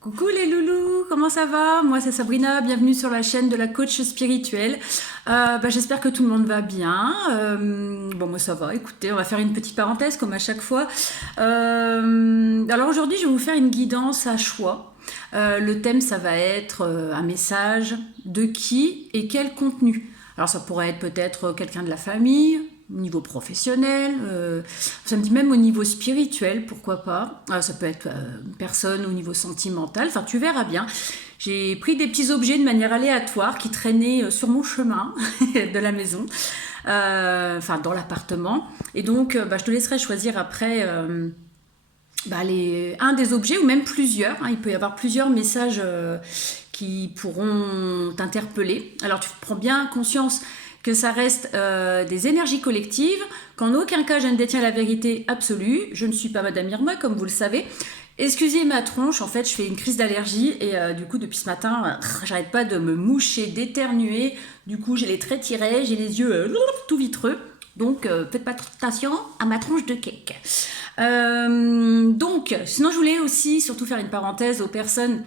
Coucou les loulous, comment ça va? Moi c'est Sabrina, bienvenue sur la chaîne de la coach spirituelle. J'espère que tout le monde va bien. Bon moi ça va, écoutez, on va faire une petite parenthèse comme à chaque fois. Alors aujourd'hui je vais vous faire une guidance à choix. Le thème ça va être un message de qui et quel contenu. Alors ça pourrait être peut-être quelqu'un de la famille, au niveau professionnel, ça me dit même au niveau spirituel, pourquoi pas. Ça peut être une personne au niveau sentimental, enfin tu verras bien. J'ai pris des petits objets de manière aléatoire qui traînaient sur mon chemin de la maison, enfin dans l'appartement. Et donc je te laisserai choisir après un des objets ou même plusieurs. Hein. Il peut y avoir plusieurs messages qui pourront t'interpeller. Alors tu prends bien conscience que ça reste des énergies collectives, qu'en aucun cas je ne détiens la vérité absolue. Je ne suis pas Madame Irma, comme vous le savez. Excusez ma tronche, en fait je fais une crise d'allergie et du coup depuis ce matin j'arrête pas de me moucher, d'éternuer. Du coup j'ai les traits tirés, j'ai les yeux tout vitreux. Donc faites pas attention à ma tronche de cake. Donc sinon je voulais aussi surtout faire une parenthèse aux personnes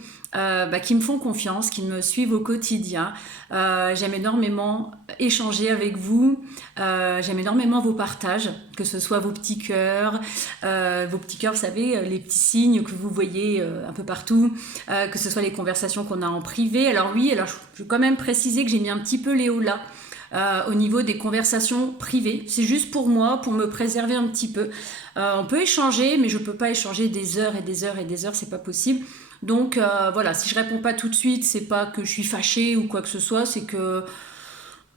qui me font confiance, qui me suivent au quotidien. J'aime énormément échanger avec vous. J'aime énormément vos partages, que ce soit vos petits cœurs, vous savez, les petits signes que vous voyez un peu partout, que ce soit les conversations qu'on a en privé. Alors oui, je vais quand même préciser que j'ai mis un petit peu Léo là. Au niveau des conversations privées. C'est juste pour moi, pour me préserver un petit peu. On peut échanger, mais je peux pas échanger des heures et des heures et des heures, c'est pas possible. Donc voilà, si je réponds pas tout de suite, c'est pas que je suis fâchée ou quoi que ce soit, c'est que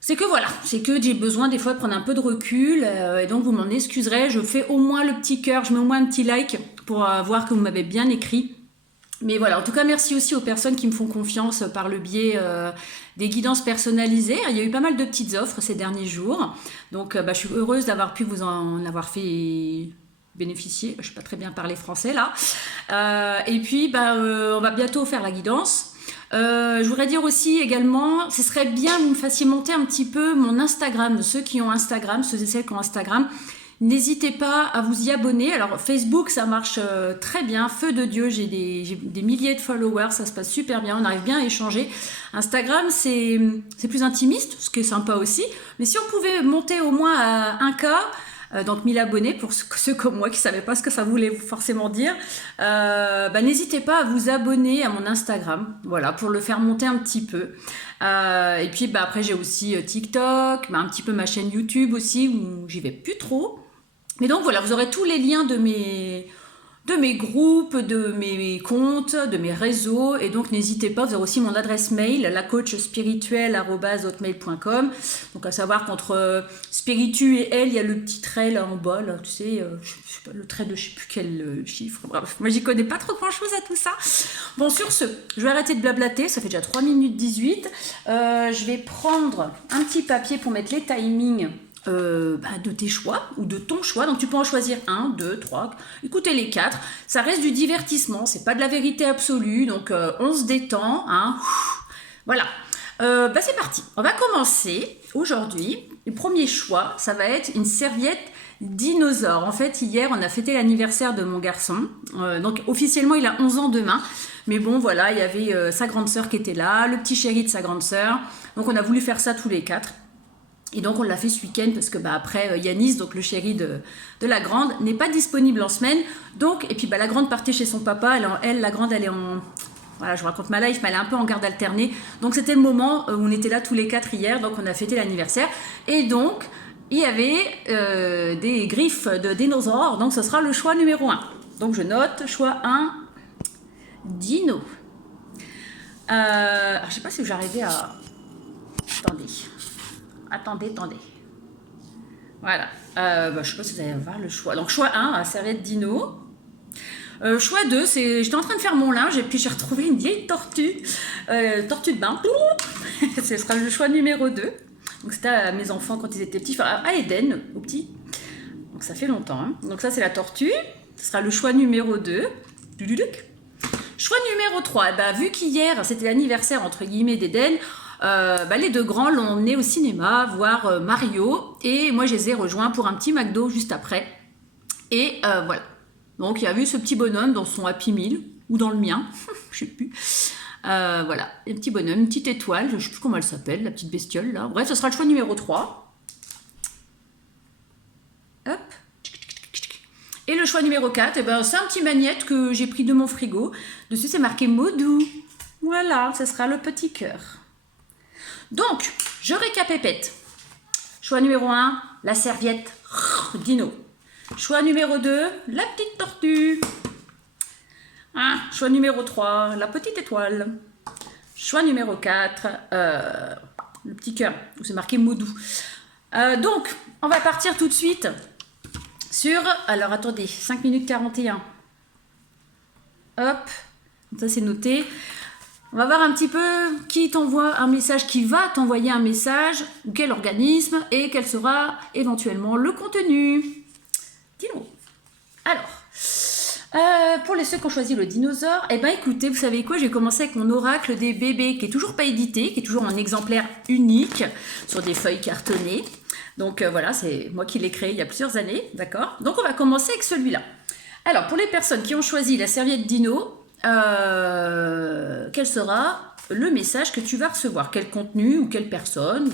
j'ai besoin des fois de prendre un peu de recul et donc vous m'en excuserez, je fais au moins le petit cœur, je mets au moins un petit like pour voir que vous m'avez bien écrit. Mais voilà, en tout cas, merci aussi aux personnes qui me font confiance par le biais des guidances personnalisées. Il y a eu pas mal de petites offres ces derniers jours. Donc, je suis heureuse d'avoir pu vous en avoir fait bénéficier. Je ne sais pas très bien parler français là. Et puis, on va bientôt faire la guidance. Je voudrais dire aussi également, ce serait bien que vous me fassiez monter un petit peu mon Instagram. Ceux qui ont Instagram, ceux et celles qui ont Instagram, n'hésitez pas à vous y abonner. Alors Facebook, ça marche très bien. Feu de Dieu, j'ai des milliers de followers, ça se passe super bien, on arrive bien à échanger. Instagram, c'est plus intimiste, ce qui est sympa aussi. Mais si on pouvait monter au moins à 1K, donc 1000 abonnés pour ceux comme moi qui ne savaient pas ce que ça voulait forcément dire, n'hésitez pas à vous abonner à mon Instagram, voilà, pour le faire monter un petit peu. Et puis après j'ai aussi TikTok, un petit peu ma chaîne YouTube aussi où j'y vais plus trop. Mais donc voilà, vous aurez tous les liens de mes groupes, de mes comptes, de mes réseaux. Et donc n'hésitez pas, vous aurez aussi mon adresse mail, lacoachspirituelle@hotmail.com. Donc à savoir qu'entre spiritu et elle, il y a le petit trait là en bas, là, tu sais, le trait de je sais plus quel chiffre. Bref, moi j'y connais pas trop grand chose à tout ça. Bon, sur ce, je vais arrêter de blablater, ça fait déjà 3 minutes 18. Je vais prendre un petit papier pour mettre les timings de tes choix ou de ton choix. Donc tu peux en choisir un, deux, trois, écoutez les quatre. Ça reste du divertissement, c'est pas de la vérité absolue. Donc on se détend, hein. Voilà. C'est parti. On va commencer aujourd'hui. Le premier choix, ça va être une serviette dinosaure. En fait, hier, on a fêté l'anniversaire de mon garçon. Donc officiellement, il a 11 ans demain. Mais bon, voilà, il y avait sa grande sœur qui était là, le petit chéri de sa grande sœur. Donc on a voulu faire ça tous les quatre. Et donc on l'a fait ce week-end parce que après Yanis, donc le chéri de la grande, n'est pas disponible en semaine. Donc, et puis la grande partait chez son papa, la grande elle est en... Voilà, je vous raconte ma life, mais elle est un peu en garde alternée. Donc c'était le moment où on était là tous les quatre hier, donc on a fêté l'anniversaire. Et donc, il y avait des griffes de dinosaures, donc ce sera le choix numéro 1. Donc je note, choix 1, dino. Alors, je sais pas si j'arrivais à... Attendez. Voilà. Je sais pas si vous allez voir le choix. Donc, choix 1, serviette dino. Choix 2, j'étais en train de faire mon linge et puis j'ai retrouvé une vieille tortue. Tortue de bain. Ce sera le choix numéro 2. Donc, c'était à mes enfants quand ils étaient petits. Enfin, à Eden, au petit. Donc, ça fait longtemps. Hein. Donc, ça, c'est la tortue. Ce sera le choix numéro 2. Choix numéro 3. Vu qu'hier, c'était l'anniversaire, entre guillemets, d'Eden, les deux grands l'ont emmené au cinéma voir Mario et moi je les ai rejoints pour un petit McDo juste après et voilà, donc il y a vu ce petit bonhomme dans son Happy Meal ou dans le mien, je sais plus. Voilà, un petit bonhomme, une petite étoile, je sais plus comment elle s'appelle, la petite bestiole là. Bref, ce sera le choix numéro 3. Hop. Et le choix numéro 4, eh ben, c'est un petit magnète que j'ai pris de mon frigo. Dessus, c'est marqué Modou. Voilà, ce sera le petit cœur. Donc, je récapépète. Choix numéro 1, la serviette dino. Choix numéro 2, la petite tortue. Choix numéro 3, la petite étoile. Choix numéro 4, le petit cœur, où c'est marqué Modou. Donc, on va partir tout de suite sur... Alors, attendez, 5 minutes 41. Hop, ça c'est noté. On va voir un petit peu qui t'envoie un message, qui va t'envoyer un message, ou quel organisme, et quel sera éventuellement le contenu. Dis-nous. Alors, pour ceux qui ont choisi le dinosaure, eh ben écoutez, vous savez quoi, j'ai commencé avec mon oracle des bébés, qui est toujours pas édité, qui est toujours un exemplaire unique, sur des feuilles cartonnées. Donc voilà, c'est moi qui l'ai créé il y a plusieurs années, d'accord? Donc on va commencer avec celui-là. Alors, pour les personnes qui ont choisi la serviette dino, quel sera le message que tu vas recevoir? Quel contenu ou quelle personne?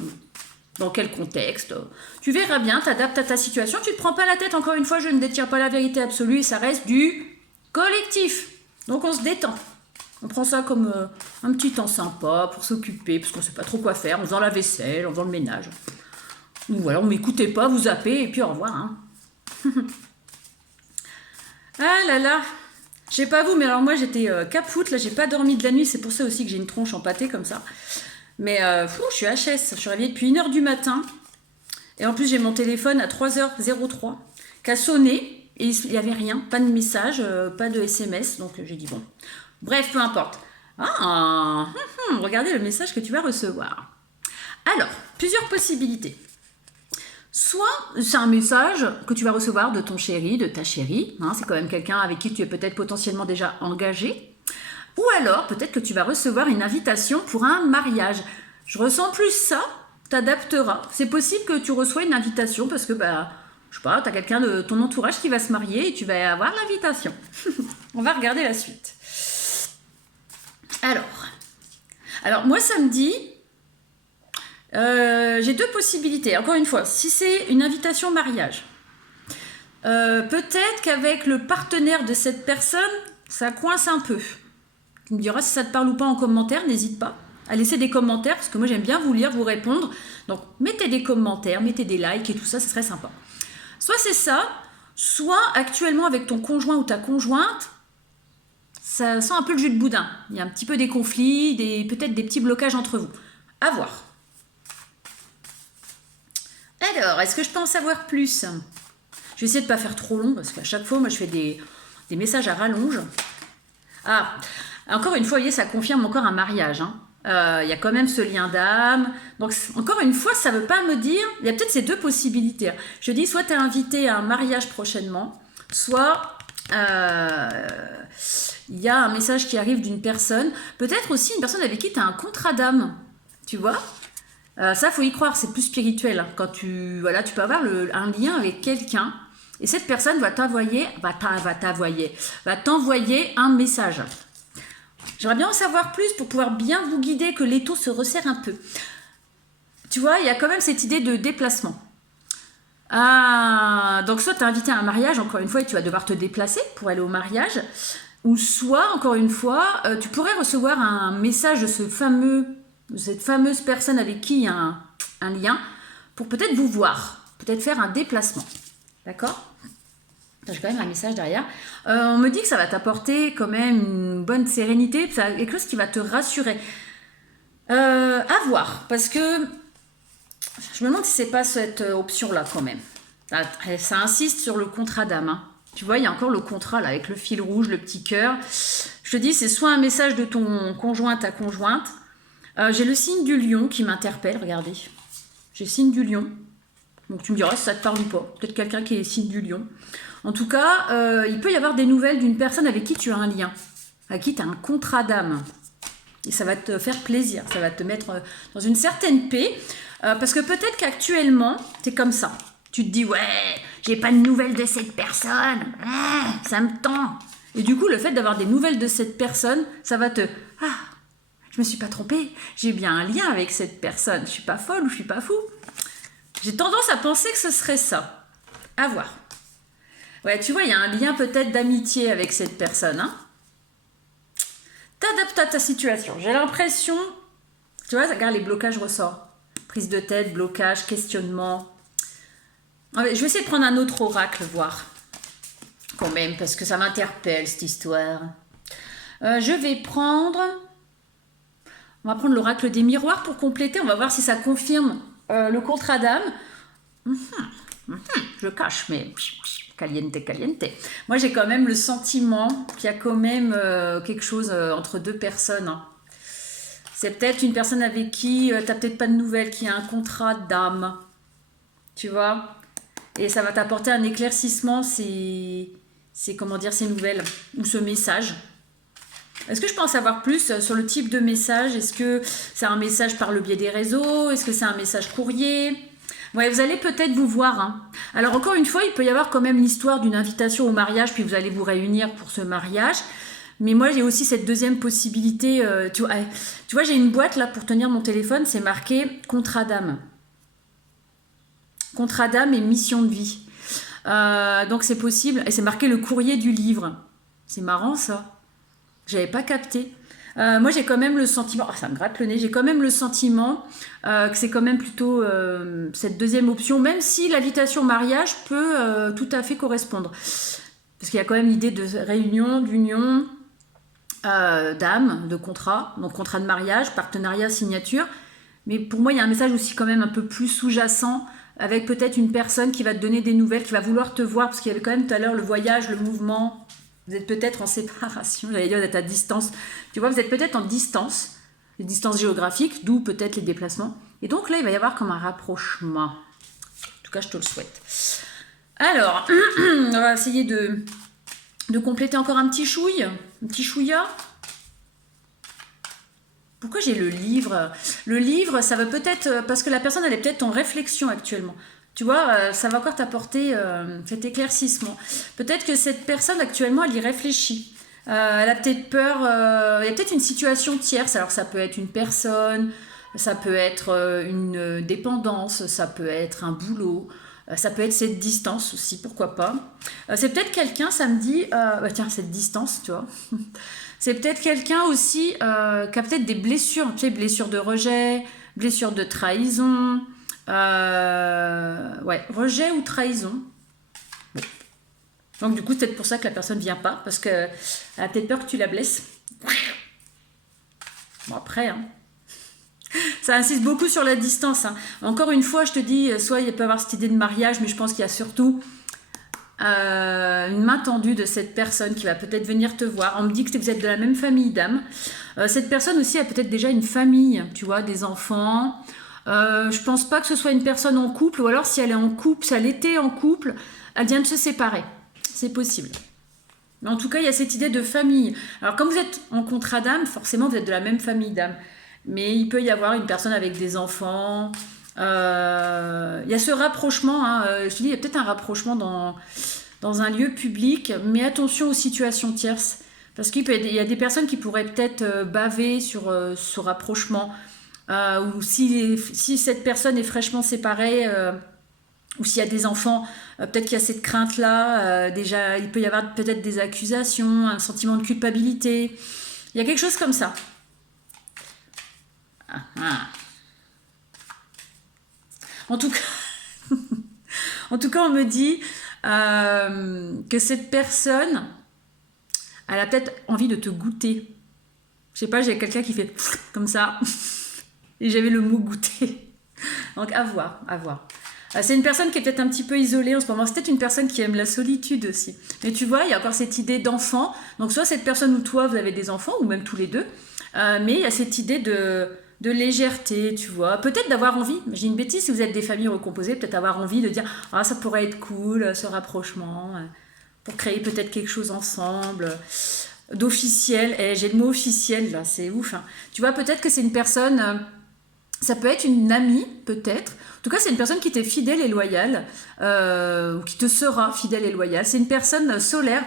Dans quel contexte? Tu verras bien, t'adaptes à ta situation, tu ne te prends pas la tête. Encore une fois, je ne détiens pas la vérité absolue et ça reste du collectif. Donc on se détend. On prend ça comme un petit temps sympa pour s'occuper, parce qu'on ne sait pas trop quoi faire, en faisant la vaisselle, en faisant le ménage. Donc voilà, on m'écoutez pas, vous zappez et puis au revoir. Hein. Ah là là, je sais pas vous, mais alors moi j'étais capoute, là j'ai pas dormi de la nuit, c'est pour ça aussi que j'ai une tronche empâtée comme ça. Mais je suis HS, je suis réveillée depuis 1h du matin. Et en plus j'ai mon téléphone à 3h03 qui a sonné et il n'y avait rien, pas de message, pas de SMS, donc j'ai dit bon. Bref, peu importe. Regardez le message que tu vas recevoir. Alors, plusieurs possibilités. Soit c'est un message que tu vas recevoir de ton chéri, de ta chérie, hein, c'est quand même quelqu'un avec qui tu es peut-être potentiellement déjà engagé, ou alors peut-être que tu vas recevoir une invitation pour un mariage. Je ressens plus ça, t'adapteras. C'est possible que tu reçois une invitation parce que, je sais pas, tu as quelqu'un de ton entourage qui va se marier et tu vas avoir l'invitation. On va regarder la suite. Alors moi ça me dit... j'ai deux possibilités. Encore une fois, si c'est une invitation au mariage, peut-être qu'avec le partenaire de cette personne, ça coince un peu. Tu me diras si ça te parle ou pas en commentaire, n'hésite pas à laisser des commentaires, parce que moi j'aime bien vous lire, vous répondre. Donc mettez des commentaires, mettez des likes et tout ça, ça serait sympa. Soit c'est ça, soit actuellement avec ton conjoint ou ta conjointe, ça sent un peu le jus de boudin. Il y a un petit peu des conflits, peut-être des petits blocages entre vous. À voir. Alors, est-ce que je peux en savoir plus? Je vais essayer de ne pas faire trop long, parce qu'à chaque fois, moi, je fais des messages à rallonge. Ah, encore une fois, vous voyez, ça confirme encore un mariage. Hein. Il y a quand même ce lien d'âme. Donc, encore une fois, ça ne veut pas me dire... Il y a peut-être ces deux possibilités. Je dis, soit tu es invité à un mariage prochainement, soit il y a un message qui arrive d'une personne. Peut-être aussi une personne avec qui tu as un contrat d'âme. Tu vois? Ça, faut y croire, c'est plus spirituel. Quand tu peux avoir un lien avec quelqu'un et cette personne va t'envoyer un message. J'aimerais bien en savoir plus pour pouvoir bien vous guider, que l'étau se resserre un peu. Tu vois, il y a quand même cette idée de déplacement. Donc soit tu es invité à un mariage, encore une fois, et tu vas devoir te déplacer pour aller au mariage, ou soit, encore une fois, tu pourrais recevoir un message de cette fameuse personne avec qui il y a un lien, pour peut-être vous voir, peut-être faire un déplacement. D'accord ? J'ai quand même un message derrière. On me dit que ça va t'apporter quand même une bonne sérénité, quelque chose qui va te rassurer. À voir, parce que je me demande si c'est pas cette option-là quand même. Ça insiste sur le contrat d'âme. Hein. Tu vois, il y a encore le contrat là, avec le fil rouge, le petit cœur. Je te dis, c'est soit un message de ton conjoint, ta conjointe. J'ai le signe du lion qui m'interpelle, regardez. J'ai le signe du lion. Donc tu me diras si ça te parle ou pas. Peut-être quelqu'un qui est signe du lion. En tout cas, il peut y avoir des nouvelles d'une personne avec qui tu as un lien, avec qui tu as un contrat d'âme. Et ça va te faire plaisir, ça va te mettre dans une certaine paix. Parce que peut-être qu'actuellement, tu es comme ça. Tu te dis, ouais, j'ai pas de nouvelles de cette personne. Ça me tend. Et du coup, le fait d'avoir des nouvelles de cette personne, ça va te... Ah, je me suis pas trompée, j'ai bien un lien avec cette personne, je suis pas folle ou je suis pas fou. J'ai tendance à penser que ce serait ça. À voir. Ouais, tu vois, il y a un lien peut-être d'amitié avec cette personne. Hein. T'adaptes à ta situation. J'ai l'impression... Tu vois, regarde, les blocages ressortent. Prise de tête, blocage, questionnement. Je vais essayer de prendre un autre oracle, voir. Quand même, parce que ça m'interpelle, cette histoire. Je vais prendre... On va prendre l'oracle des miroirs pour compléter. On va voir si ça confirme le contrat d'âme. Je cache, mais... Caliente, caliente. Moi, j'ai quand même le sentiment qu'il y a quand même quelque chose entre deux personnes. Hein. C'est peut-être une personne avec qui tu n'as peut-être pas de nouvelles, qui a un contrat d'âme. Tu vois? Et ça va t'apporter un éclaircissement, comment dire, ces nouvelles, ou ce message. Est-ce que je peux en savoir plus sur le type de message? Est-ce que c'est un message par le biais des réseaux? Est-ce que c'est un message courrier? Ouais, vous allez peut-être vous voir. Hein. Alors encore une fois, il peut y avoir quand même l'histoire d'une invitation au mariage, puis vous allez vous réunir pour ce mariage. Mais moi, j'ai aussi cette deuxième possibilité. Tu vois, j'ai une boîte là pour tenir mon téléphone, c'est marqué contrat d'âme. Contrat d'âme et mission de vie. Donc c'est possible. Et c'est marqué le courrier du livre. C'est marrant ça. J'avais pas capté. Moi, j'ai quand même le sentiment... Oh, ça me gratte le nez. J'ai quand même le sentiment que c'est quand même plutôt cette deuxième option, même si l'invitation au mariage peut tout à fait correspondre. Parce qu'il y a quand même l'idée de réunion, d'union, d'âme, de contrat. Donc, contrat de mariage, partenariat, signature. Mais pour moi, il y a un message aussi quand même un peu plus sous-jacent, avec peut-être une personne qui va te donner des nouvelles, qui va vouloir te voir, parce qu'il y avait quand même tout à l'heure le voyage, le mouvement... Vous êtes peut-être en séparation, j'allais dire vous êtes à distance. Tu vois, vous êtes peut-être en distance, les distances géographiques, d'où peut-être les déplacements. Et donc là, il va y avoir comme un rapprochement. En tout cas, je te le souhaite. Alors, on va essayer de compléter encore un petit chouille, un petit chouïa. Pourquoi j'ai le livre? Le livre, ça va peut-être... Parce que la personne, elle est peut-être en réflexion actuellement. Tu vois, ça va encore t'apporter cet éclaircissement. Peut-être que cette personne, actuellement, elle y réfléchit. Elle a peut-être peur... il y a peut-être une situation tierce. Alors, ça peut être une personne, ça peut être une dépendance, ça peut être un boulot, ça peut être cette distance aussi, pourquoi pas. C'est peut-être quelqu'un, ça me dit... tiens, cette distance, tu vois. C'est peut-être quelqu'un aussi qui a peut-être des blessures, tu sais, blessures de rejet, blessures de trahison... ouais, rejet ou trahison. Bon. Donc du coup, c'est peut-être pour ça que la personne ne vient pas, parce qu'elle a peut-être peur que tu la blesses. Bon, après, hein. Ça insiste beaucoup sur la distance. Hein. Encore une fois, je te dis, soit il peut y avoir cette idée de mariage, mais je pense qu'il y a surtout une main tendue de cette personne qui va peut-être venir te voir. On me dit que vous êtes de la même famille d'âme. Cette personne aussi a peut-être déjà une famille, tu vois, des enfants... je pense pas que ce soit une personne en couple, ou alors si elle est en couple, si elle était en couple, elle vient de se séparer. C'est possible. Mais en tout cas, il y a cette idée de famille. Alors, comme vous êtes en contrat d'âme, forcément, vous êtes de la même famille d'âme. Mais il peut y avoir une personne avec des enfants. Il y a ce rapprochement. Hein, je te dis, il y a peut-être un rapprochement dans un lieu public. Mais attention aux situations tierces. Parce qu'il y a des personnes qui pourraient peut-être baver sur ce rapprochement. Ou si cette personne est fraîchement séparée, ou s'il y a des enfants, peut-être qu'il y a cette crainte-là, déjà il peut y avoir peut-être des accusations, un sentiment de culpabilité, il y a quelque chose comme ça. En tout cas, on me dit que cette personne, elle a peut-être envie de te goûter. Je sais pas, j'ai quelqu'un qui fait comme ça. Et j'avais le mot goûter. Donc, à voir, à voir. C'est une personne qui est peut-être un petit peu isolée en ce moment. C'est peut-être une personne qui aime la solitude aussi. Mais tu vois, il y a encore cette idée d'enfant. Donc, soit cette personne ou toi, vous avez des enfants, ou même tous les deux. Mais il y a cette idée de légèreté, tu vois. Peut-être d'avoir envie. J'ai une bêtise, si vous êtes des familles recomposées, peut-être avoir envie de dire « Ah, ça pourrait être cool, ce rapprochement, pour créer peut-être quelque chose ensemble. » D'officiel. Et j'ai le mot officiel, là, c'est ouf. Hein. Tu vois, peut-être que c'est une personne... Ça peut être une amie, peut-être. En tout cas, c'est une personne qui t'est fidèle et loyale, ou qui te sera fidèle et loyale. C'est une personne solaire.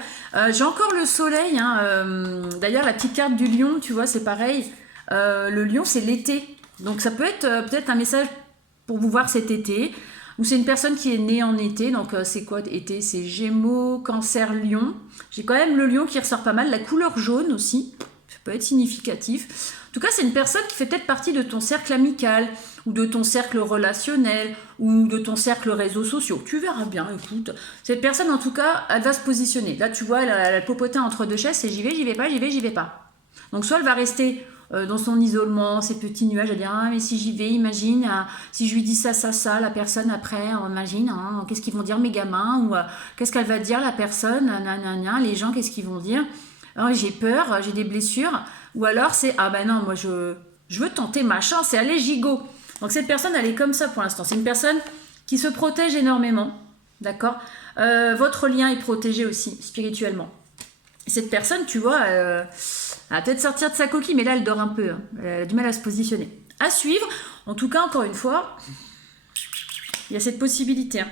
J'ai encore le soleil. Hein, d'ailleurs, la petite carte du lion, tu vois, c'est pareil. Le lion, c'est l'été. Donc, ça peut être peut-être un message pour vous voir cet été. Ou c'est une personne qui est née en été. Donc, c'est quoi été? C'est Gémeaux, Cancer, Lion. J'ai quand même le lion qui ressort pas mal. La couleur jaune aussi. Ça peut être significatif. En tout cas, c'est une personne qui fait peut-être partie de ton cercle amical, ou de ton cercle relationnel, ou de ton cercle réseaux sociaux. Tu verras bien, écoute. Cette personne, en tout cas, elle va se positionner. Là, tu vois, elle a popoté entre deux chaises, c'est j'y vais pas, j'y vais pas. Donc, soit elle va rester dans son isolement, ses petits nuages, elle va dire, ah, mais si j'y vais, imagine, si je lui dis ça, la personne après, imagine, hein, qu'est-ce qu'ils vont dire mes gamins, ou qu'est-ce qu'elle va dire la personne, les gens, qu'est-ce qu'ils vont dire. Oh, j'ai peur, j'ai des blessures. Ou alors c'est, ah ben non, moi je veux tenter ma chance et aller gigot. Donc cette personne, elle est comme ça pour l'instant. C'est une personne qui se protège énormément. D'accord. Votre lien est protégé aussi, spirituellement. Cette personne, tu vois, elle va peut-être sortir de sa coquille, mais là, elle dort un peu. Hein. Elle a du mal à se positionner. À suivre. En tout cas, encore une fois, il y a cette possibilité. Hein.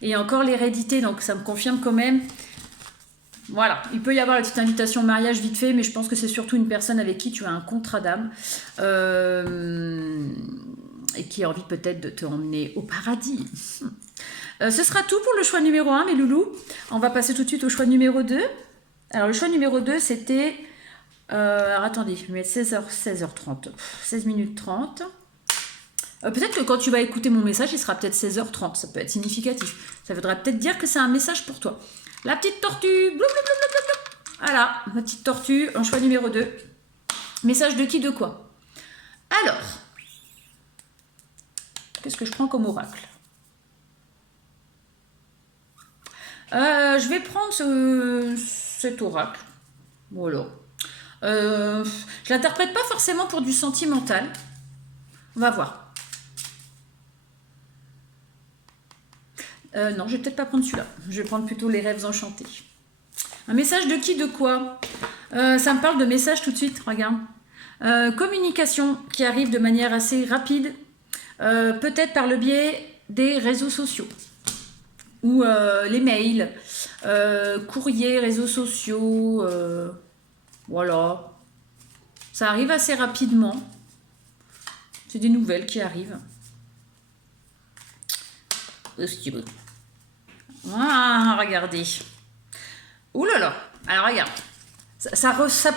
Et encore l'hérédité, donc ça me confirme quand même. Voilà, il peut y avoir la petite invitation au mariage vite fait, mais je pense que c'est surtout une personne avec qui tu as un contrat d'âme et qui a envie peut-être de te emmener au paradis. Ce sera tout pour le choix numéro 1, mes loulous. On va passer tout de suite au choix numéro 2. Alors, le choix numéro 2, c'était... alors, attendez, je vais mettre 16h30. 16 minutes 30. Peut-être que quand tu vas écouter mon message, il sera peut-être 16h30. Ça peut être significatif. Ça voudrait peut-être dire que c'est un message pour toi. La petite tortue. Blou, blou, blou, blou, blou. Voilà, la petite tortue en choix numéro 2. Message de qui, de quoi? Alors, qu'est-ce que je prends comme oracle? Je vais prendre cet oracle. Voilà. Je l'interprète pas forcément pour du sentimental. On va voir. Non, je vais peut-être pas prendre celui-là. Je vais prendre plutôt les rêves enchantés. Un message de qui, de quoi? Ça me parle de message tout de suite, regarde. Communication qui arrive de manière assez rapide, peut-être par le biais des réseaux sociaux ou les mails, courriers, réseaux sociaux, voilà. Ça arrive assez rapidement. C'est des nouvelles qui arrivent. Est-ce que tu veux? Ah, regardez. Ouh là là. Alors regarde. Ça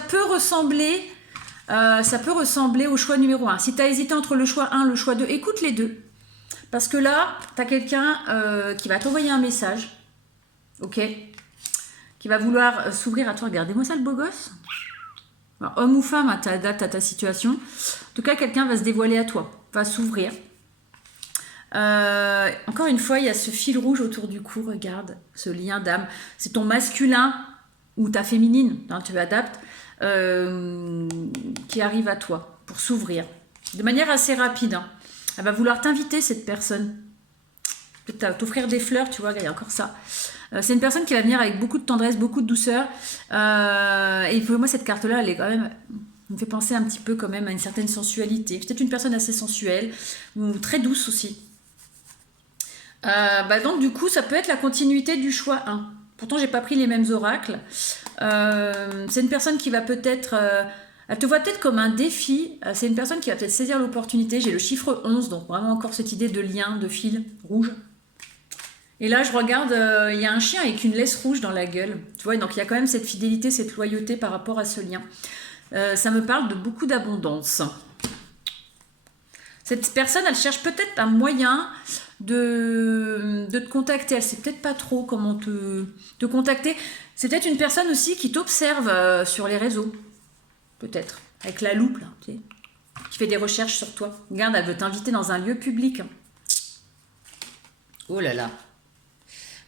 peut ressembler au choix numéro 1. Si tu as hésité entre le choix 1 et le choix 2, écoute les deux. Parce que là, tu as quelqu'un qui va t'envoyer un message. Ok? Qui va vouloir s'ouvrir à toi. Regardez-moi ça, le beau gosse. Alors, homme ou femme, à ta date, à ta situation. En tout cas, quelqu'un va se dévoiler à toi. Va s'ouvrir. Encore une fois, il y a ce fil rouge autour du cou, regarde, ce lien d'âme. C'est ton masculin ou ta féminine, hein, tu adaptes, qui arrive à toi pour s'ouvrir. De manière assez rapide. Hein. Elle va vouloir t'inviter, cette personne. Peut-être t'offrir des fleurs, tu vois, il y a encore ça. C'est une personne qui va venir avec beaucoup de tendresse, beaucoup de douceur. Et pour moi, cette carte-là, elle est quand même... Elle me fait penser un petit peu quand même à une certaine sensualité. Peut-être une personne assez sensuelle, ou très douce aussi. Donc du coup ça peut être la continuité du choix 1. Pourtant j'ai pas pris les mêmes oracles. C'est une personne qui va peut-être elle te voit peut-être comme un défi. C'est une personne qui va peut-être saisir l'opportunité. J'ai le chiffre 11, donc vraiment encore cette idée de lien, de fil rouge. Et là je regarde, il y a un chien avec une laisse rouge dans la gueule, tu vois, donc il y a quand même cette fidélité, cette loyauté par rapport à ce lien. Ça me parle de beaucoup d'abondance. Cette personne, elle cherche peut-être un moyen de te contacter. Elle sait peut-être pas trop comment te contacter. C'est peut-être une personne aussi qui t'observe sur les réseaux. Peut-être. Avec la loupe, là. Tu sais, qui fait des recherches sur toi. Regarde, elle veut t'inviter dans un lieu public. Oh là là.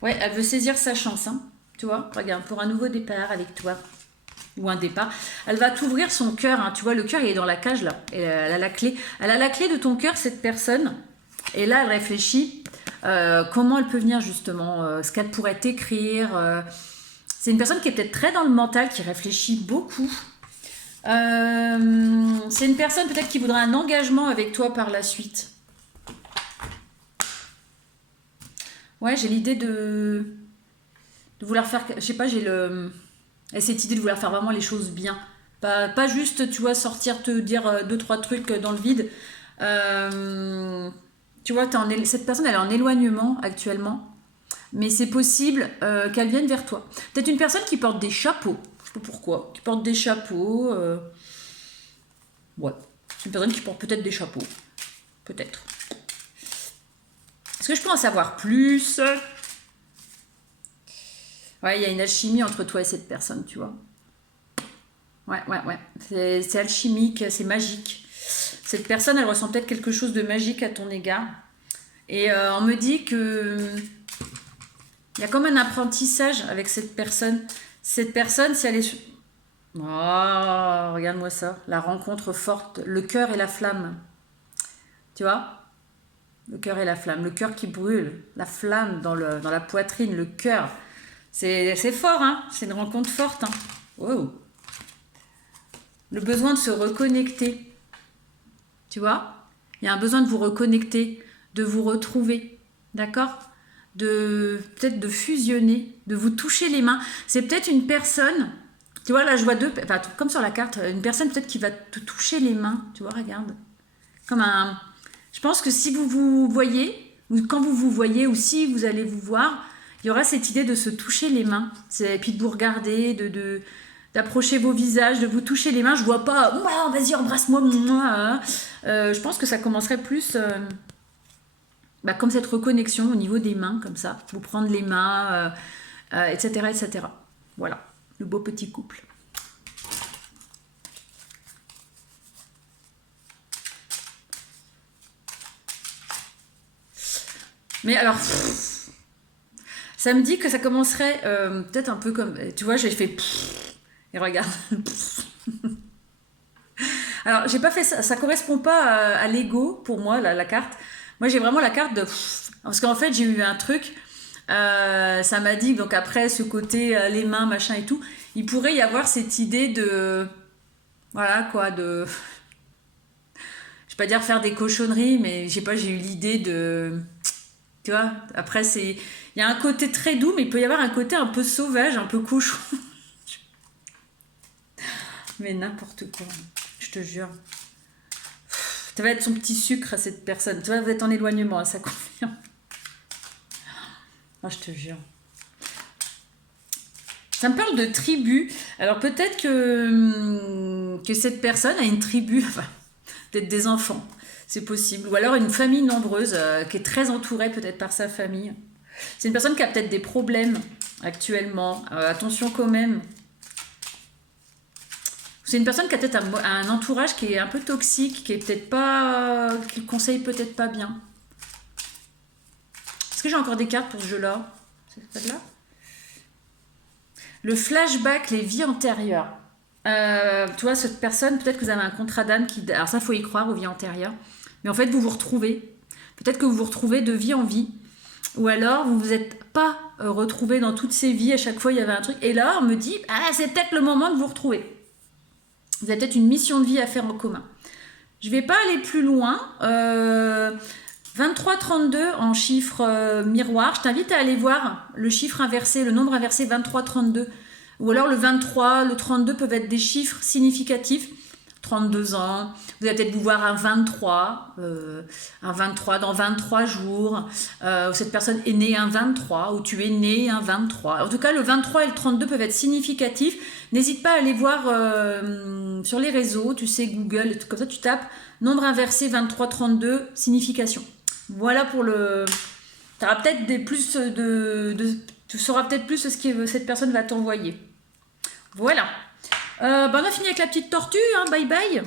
Ouais, elle veut saisir sa chance. Hein. Tu vois, regarde, pour un nouveau départ avec toi. Ou un départ, elle va t'ouvrir son cœur, hein. Tu vois, le cœur il est dans la cage là, et elle a la clé de ton cœur, cette personne, et là elle réfléchit comment elle peut venir justement, ce qu'elle pourrait t'écrire. C'est une personne qui est peut-être très dans le mental, qui réfléchit beaucoup, C'est une personne peut-être qui voudra un engagement avec toi par la suite. Ouais, j'ai l'idée de vouloir faire... Je sais pas, j'ai cette idée de vouloir faire vraiment les choses bien. Pas juste, tu vois, sortir te dire deux, trois trucs dans le vide. Tu vois, cette personne, elle est en éloignement actuellement. Mais c'est possible qu'elle vienne vers toi. Peut-être une personne qui porte des chapeaux. Je sais pas pourquoi. Qui porte des chapeaux. Ouais. C'est une personne qui porte peut-être des chapeaux. Peut-être. Est-ce que je peux en savoir plus? Ouais, il y a une alchimie entre toi et cette personne, tu vois. Ouais. C'est alchimique, c'est magique. Cette personne, elle ressent peut-être quelque chose de magique à ton égard. Et on me dit que il y a comme un apprentissage avec cette personne. Cette personne, si elle est... Oh, regarde-moi ça. La rencontre forte, le cœur et la flamme. Tu vois? Le cœur et la flamme. Le cœur qui brûle. La flamme dans la poitrine, le cœur. C'est fort, hein? C'est une rencontre forte, hein? Oh. Le besoin de se reconnecter. Tu vois? Il y a un besoin de vous reconnecter, de vous retrouver. D'accord? Peut-être de fusionner, de vous toucher les mains. C'est peut-être une personne, tu vois, là je vois deux, enfin, comme sur la carte, une personne peut-être qui va te toucher les mains, tu vois, regarde. Je pense que si vous vous voyez, ou quand vous vous voyez, ou si vous allez vous voir, il y aura cette idée de se toucher les mains, et puis de vous regarder, d'approcher vos visages, de vous toucher les mains. Je vois pas, vas-y embrasse-moi, je pense que ça commencerait plus... comme cette reconnexion au niveau des mains, comme ça, vous prendre les mains, etc., etc. Voilà, le beau petit couple. Mais alors, ça me dit que ça commencerait peut-être un peu comme, tu vois, j'ai fait, et regarde. Alors, j'ai pas fait ça, ça correspond pas à l'ego pour moi, la carte. Moi, j'ai vraiment la carte de... Parce qu'en fait, j'ai eu un truc, ça m'a dit, donc après, ce côté, les mains, machin et tout, il pourrait y avoir cette idée de... Voilà, quoi, de... Je vais pas dire faire des cochonneries, mais je sais pas, j'ai eu l'idée de... Tu vois, après, c'est... Il y a un côté très doux, mais il peut y avoir un côté un peu sauvage, un peu cochon. Mais n'importe quoi, je te jure. Ça va être son petit sucre à cette personne. Tu vois, vous êtes en éloignement, ça confirme. Oh, je te jure. Ça me parle de tribu. Alors peut-être que cette personne a une tribu, enfin, peut-être des enfants, c'est possible. Ou alors une famille nombreuse qui est très entourée peut-être par sa famille. C'est une personne qui a peut-être des problèmes actuellement. Attention quand même. C'est une personne qui a peut-être un entourage qui est un peu toxique, qui est peut-être pas, qui conseille peut-être pas bien. Est-ce que j'ai encore des cartes pour ce jeu-là? C'est celle-là? Le flashback, les vies antérieures. Tu vois, cette personne, peut-être que vous avez un contrat d'âme qui... Alors ça, faut y croire aux vies antérieures. Mais en fait, vous vous retrouvez. Peut-être que vous vous retrouvez de vie en vie. Ou alors, vous vous êtes pas retrouvé dans toutes ces vies. À chaque fois, il y avait un truc. Et là, on me dit, c'est peut-être le moment de vous retrouver. Vous avez peut-être une mission de vie à faire en commun. Je ne vais pas aller plus loin. 23-32 en chiffre miroir. Je t'invite à aller voir le chiffre inversé, le nombre inversé 23-32. Ou alors le 23, le 32 peuvent être des chiffres significatifs. 32 ans, vous allez peut-être vous voir un 23 dans 23 jours, cette personne est née un 23, ou tu es né un 23. En tout cas, le 23 et le 32 peuvent être significatifs. N'hésite pas à aller voir sur les réseaux, tu sais, Google, comme ça tu tapes nombre inversé 23-32, signification. Voilà pour le... Tu auras peut-être tu sauras peut-être plus ce que cette personne va t'envoyer. Voilà. On a fini avec la petite tortue, hein, bye bye.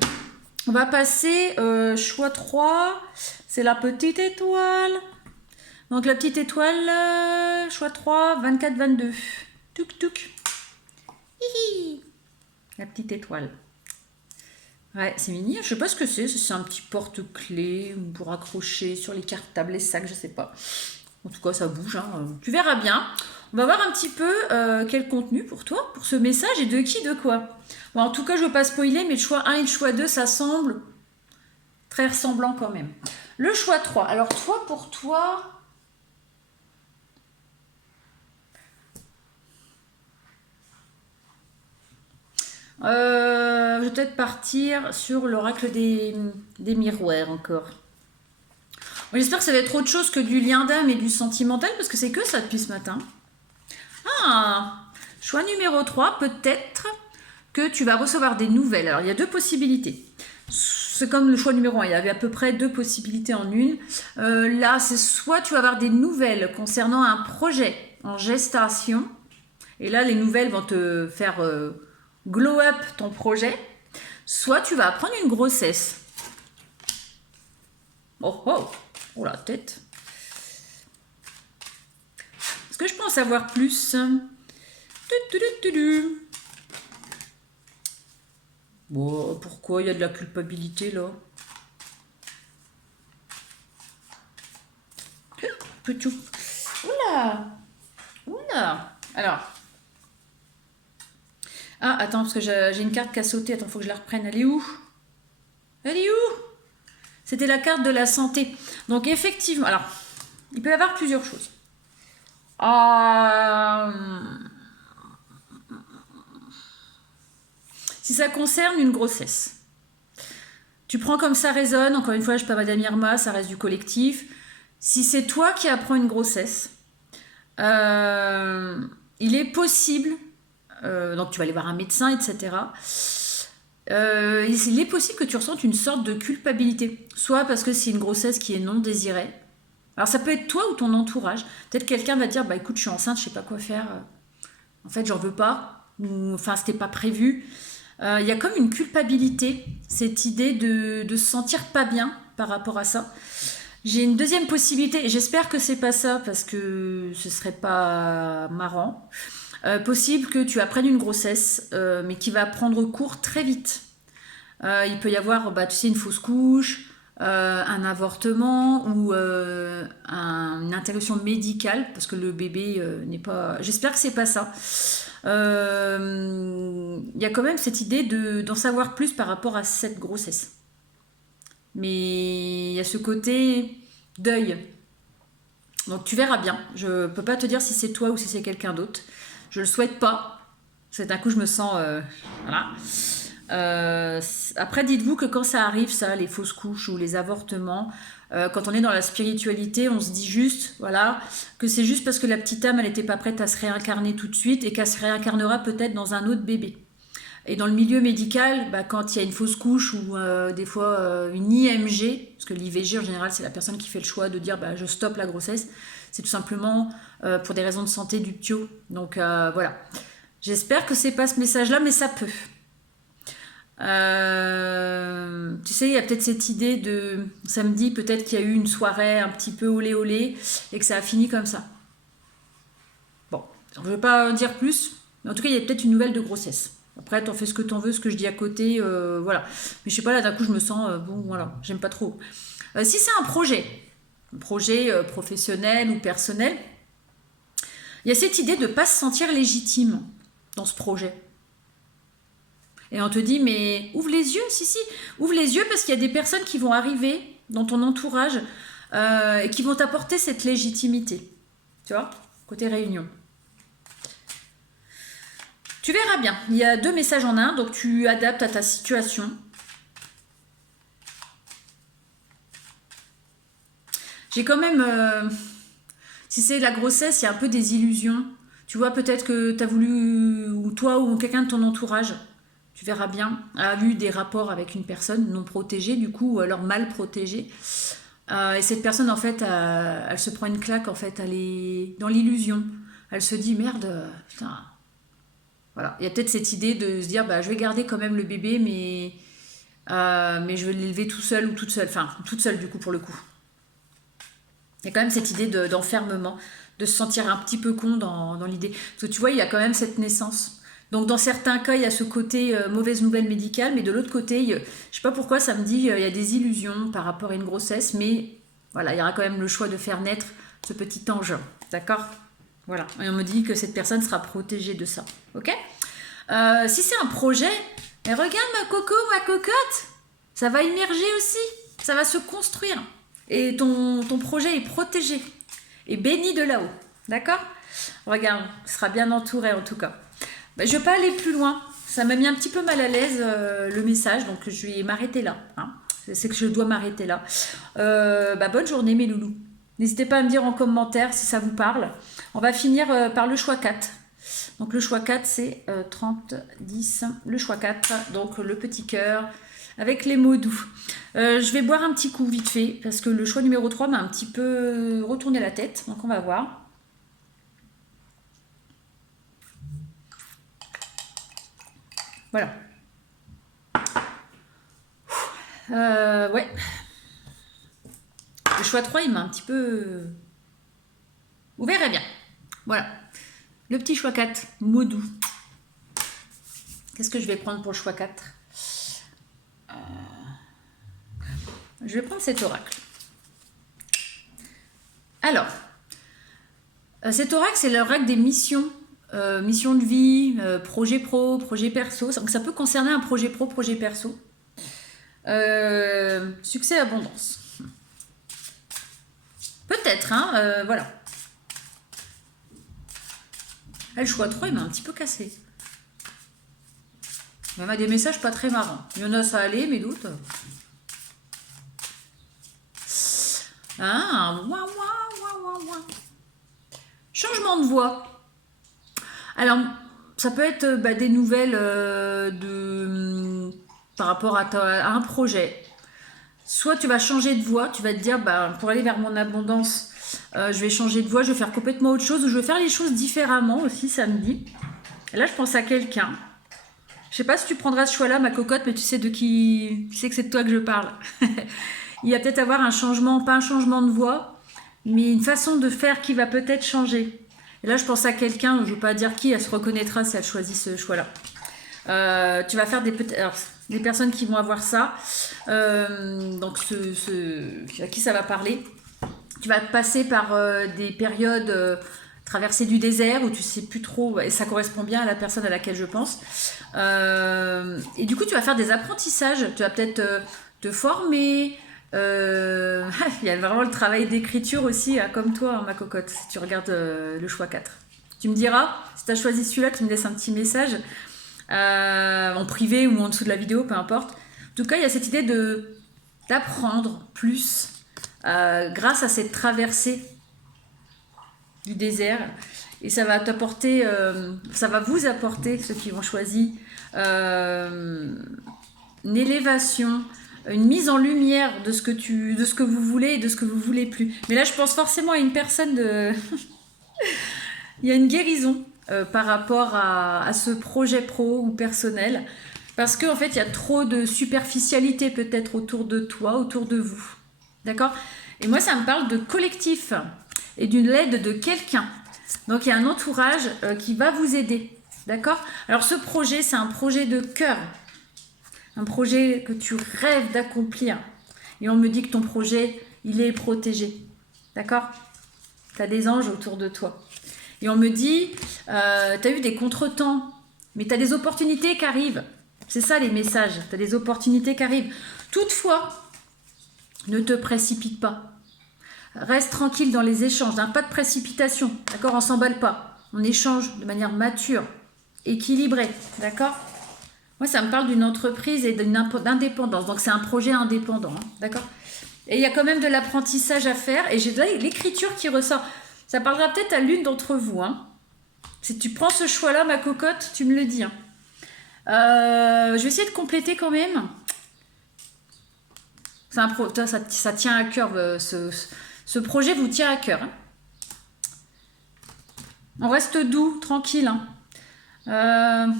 On va passer choix 3, c'est la petite étoile. Donc la petite étoile, choix 3, 24-22. Touk touk. Hihi. La petite étoile. Ouais, c'est mignon, je sais pas ce que c'est un petit porte-clés pour accrocher sur les cartables, les sacs, je sais pas. En tout cas, ça bouge, hein. Tu verras bien. On va voir un petit peu quel contenu pour toi, pour ce message, et de qui, de quoi. Bon, en tout cas, je ne veux pas spoiler, mais le choix 1 et le choix 2, ça semble très ressemblant quand même. Le choix 3. Alors, toi, pour toi... je vais peut-être partir sur l'oracle des miroirs encore. Bon, j'espère que ça va être autre chose que du lien d'âme et du sentimental, parce que c'est que ça depuis ce matin. Ah, choix numéro 3, peut-être que tu vas recevoir des nouvelles. Alors, il y a deux possibilités. C'est comme le choix numéro 1, il y avait à peu près deux possibilités en une. Là, c'est soit tu vas avoir des nouvelles concernant un projet en gestation, et là, les nouvelles vont te faire glow up ton projet, soit tu vas apprendre une grossesse. Oh oh, oh la tête. Est-ce que je peux en savoir plus? Bon, pourquoi il y a de la culpabilité là? Petit. Oula! Oula! Alors. Ah, attends, parce que j'ai une carte qui a sauté. Attends, faut que je la reprenne. Elle est où? Elle est où? C'était la carte de la santé. Donc, effectivement, alors, il peut y avoir plusieurs choses. Si ça concerne une grossesse, tu prends comme ça résonne. Encore une fois, je ne suis pas Madame Irma, ça reste du collectif. Si c'est toi qui apprends une grossesse, il est possible, donc tu vas aller voir un médecin, etc. Il est possible que tu ressentes une sorte de culpabilité, soit parce que c'est une grossesse qui est non désirée. Alors ça peut être toi ou ton entourage. Peut-être quelqu'un va te dire, bah écoute, je suis enceinte, je sais pas quoi faire. En fait, j'en veux pas. Ou enfin, c'était pas prévu. Il y a comme une culpabilité, cette idée de se sentir pas bien par rapport à ça. J'ai une deuxième possibilité, et j'espère que c'est pas ça parce que ce serait pas marrant. Possible que tu apprennes une grossesse, mais qui va prendre cours très vite. Il peut y avoir, bah, tu sais, une fausse couche, un avortement ou une interruption médicale parce que le bébé n'est pas. J'espère que c'est pas ça. Il y a quand même cette idée d'en savoir plus par rapport à cette grossesse. Mais il y a ce côté deuil. Donc tu verras bien. Je peux pas te dire si c'est toi ou si c'est quelqu'un d'autre. Je le souhaite pas. C'est d'un coup je me sens voilà. Après dites-vous que quand ça arrive, ça, les fausses couches ou les avortements, quand on est dans la spiritualité, on se dit juste, voilà, que c'est juste parce que la petite âme, elle n'était pas prête à se réincarner tout de suite et qu'elle se réincarnera peut-être dans un autre bébé. Et dans le milieu médical, bah, quand il y a une fausse couche ou des fois une IMG, parce que l'IVG en général c'est la personne qui fait le choix de dire bah, je stoppe la grossesse, c'est tout simplement pour des raisons de santé du ptio. Donc voilà. J'espère que c'est pas ce message-là, mais ça peut. Tu sais, il y a peut-être cette idée de samedi, peut-être qu'il y a eu une soirée un petit peu olé olé et que ça a fini comme ça. Bon, je ne veux pas en dire plus, mais en tout cas, il y a peut-être une nouvelle de grossesse. Après, t'en fais ce que t'en veux, ce que je dis à côté, voilà. Mais je sais pas, là, d'un coup, je me sens, bon, voilà, j'aime pas trop. Si c'est un projet professionnel ou personnel, il y a cette idée de ne pas se sentir légitime dans ce projet. Et on te dit, mais ouvre les yeux, si, ouvre les yeux parce qu'il y a des personnes qui vont arriver dans ton entourage et qui vont t'apporter cette légitimité. Tu vois, côté réunion. Tu verras bien, il y a 2 messages en un, donc tu adaptes à ta situation. J'ai quand même, si c'est la grossesse, il y a un peu des illusions. Tu vois, peut-être que tu as voulu, ou toi ou quelqu'un de ton entourage, tu verras bien, a eu des rapports avec une personne non protégée, du coup, ou alors mal protégée. Et cette personne, en fait, elle se prend une claque, en fait, elle est dans l'illusion. Elle se dit, merde, putain. Voilà, il y a peut-être cette idée de se dire, bah, je vais garder quand même le bébé, mais je vais l'élever tout seul ou toute seule. Enfin, toute seule, du coup, pour le coup. Il y a quand même cette idée d'enfermement, de se sentir un petit peu con dans l'idée. Parce que tu vois, il y a quand même cette naissance. Donc dans certains cas, il y a ce côté mauvaise nouvelle médicale, mais de l'autre côté, je ne sais pas pourquoi ça me dit, il y a des illusions par rapport à une grossesse, mais voilà, il y aura quand même le choix de faire naître ce petit ange. D'accord ? Voilà. Et on me dit que cette personne sera protégée de ça. Ok? Si c'est un projet, mais regarde ma coco, ma cocotte, ça va émerger aussi. Ça va se construire. Et ton projet est protégé. Et béni de là-haut. D'accord? Regarde, ce sera bien entouré en tout cas. Je ne vais pas aller plus loin. Ça m'a mis un petit peu mal à l'aise le message. Donc je vais m'arrêter là. Hein. C'est que je dois m'arrêter là. Bonne journée mes loulous. N'hésitez pas à me dire en commentaire si ça vous parle. On va finir par le choix 4. Donc le choix 4 c'est 30, 10. Le choix 4, donc le petit cœur avec les mots doux. Je vais boire un petit coup vite fait parce que le choix numéro 3 m'a un petit peu retourné la tête. Donc on va voir. Voilà. Ouais. Le choix 3, il m'a un petit peu... Vous verrez bien. Voilà. Le petit choix 4, mot doux. Qu'est-ce que je vais prendre pour le choix 4 ? Je vais prendre cet oracle. Alors, cet oracle, c'est l'oracle des missions. Mission de vie, projet pro, projet perso. Donc ça peut concerner un projet pro, projet perso. Succès, abondance. Peut-être, hein, voilà. Le choix 3, il m'a un petit peu cassé. Il y a des messages pas très marrants. Il y en a, ça allait, mais d'autres... Changement de voix. Alors, ça peut être des nouvelles par rapport à un projet. Soit tu vas changer de voix, tu vas te dire, pour aller vers mon abondance, je vais changer de voix, je vais faire complètement autre chose, ou je vais faire les choses différemment aussi samedi. Et là, je pense à quelqu'un. Je sais pas si tu prendras ce choix-là, ma cocotte, mais tu sais tu sais que c'est de toi que je parle. Il va peut-être avoir un changement, pas un changement de voix, mais une façon de faire qui va peut-être changer. Et là, je pense à quelqu'un, je ne veux pas dire qui, elle se reconnaîtra si elle choisit ce choix-là. Tu vas faire des personnes qui vont avoir ça, donc à qui ça va parler. Tu vas passer par des périodes traversées du désert où tu sais plus trop, et ça correspond bien à la personne à laquelle je pense. Et du coup, tu vas faire des apprentissages. Tu vas peut-être te former. Il y a vraiment le travail d'écriture aussi, comme toi, hein, ma cocotte, si tu regardes le choix 4. Tu me diras, si tu as choisi celui-là, tu me laisses un petit message en privé ou en dessous de la vidéo, peu importe. En tout cas, il y a cette idée d'apprendre plus grâce à cette traversée du désert. Et ça va t'apporter, ça va vous apporter, ceux qui ont choisi, une élévation, une mise en lumière de ce que vous voulez et de ce que vous voulez plus. Mais là, je pense forcément à une personne Il y a une guérison par rapport à ce projet pro ou personnel. Parce qu'en fait, il y a trop de superficialité peut-être autour de toi, autour de vous. D'accord ? Et moi, ça me parle de collectif et d'une aide de quelqu'un. Donc, il y a un entourage qui va vous aider. D'accord ? Alors, ce projet, c'est un projet de cœur. Un projet que tu rêves d'accomplir. Et on me dit que ton projet, il est protégé. D'accord ? Tu as des anges autour de toi. Et on me dit, tu as eu des contretemps, mais tu as des opportunités qui arrivent. C'est ça les messages, tu as des opportunités qui arrivent. Toutefois, ne te précipite pas. Reste tranquille dans les échanges, pas de précipitation. D'accord ? On ne s'emballe pas. On échange de manière mature, équilibrée. D'accord ? Moi, ça me parle d'une entreprise et d'indépendance. Donc, c'est un projet indépendant. Hein, d'accord ? Et il y a quand même de l'apprentissage à faire. Et j'ai de l'écriture qui ressort. Ça parlera peut-être à l'une d'entre vous. Hein. Si tu prends ce choix-là, ma cocotte, tu me le dis. Hein. Je vais essayer de compléter quand même. Ça tient à cœur. Ce projet vous tient à cœur. Hein. On reste doux, tranquille. Hein.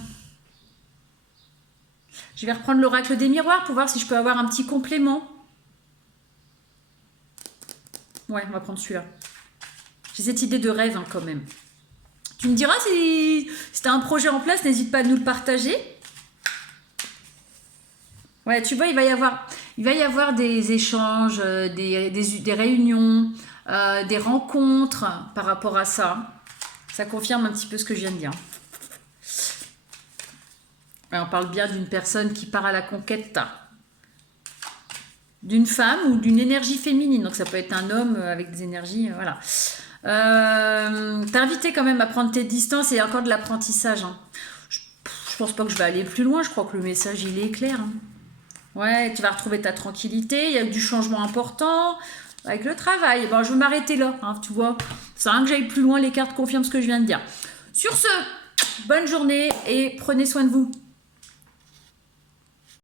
Je vais reprendre l'oracle des miroirs pour voir si je peux avoir un petit complément. Ouais, on va prendre celui-là. J'ai cette idée de rêve hein, quand même. Tu me diras si tu as un projet en place, n'hésite pas à nous le partager. Ouais, tu vois, il va y avoir des échanges, des réunions, des rencontres par rapport à ça. Ça confirme un petit peu ce que je viens de dire. Et on parle bien d'une personne qui part à la conquête d'une femme ou d'une énergie féminine. Donc ça peut être un homme avec des énergies, voilà. T'inviter quand même à prendre tes distances et encore de l'apprentissage. Hein. Je pense pas que je vais aller plus loin. Je crois que le message, il est clair. Hein. Ouais, tu vas retrouver ta tranquillité. Il y a du changement important avec le travail. Bon, je vais m'arrêter là, hein, tu vois. Sans que j'aille plus loin, les cartes confirment ce que je viens de dire. Sur ce, bonne journée et prenez soin de vous.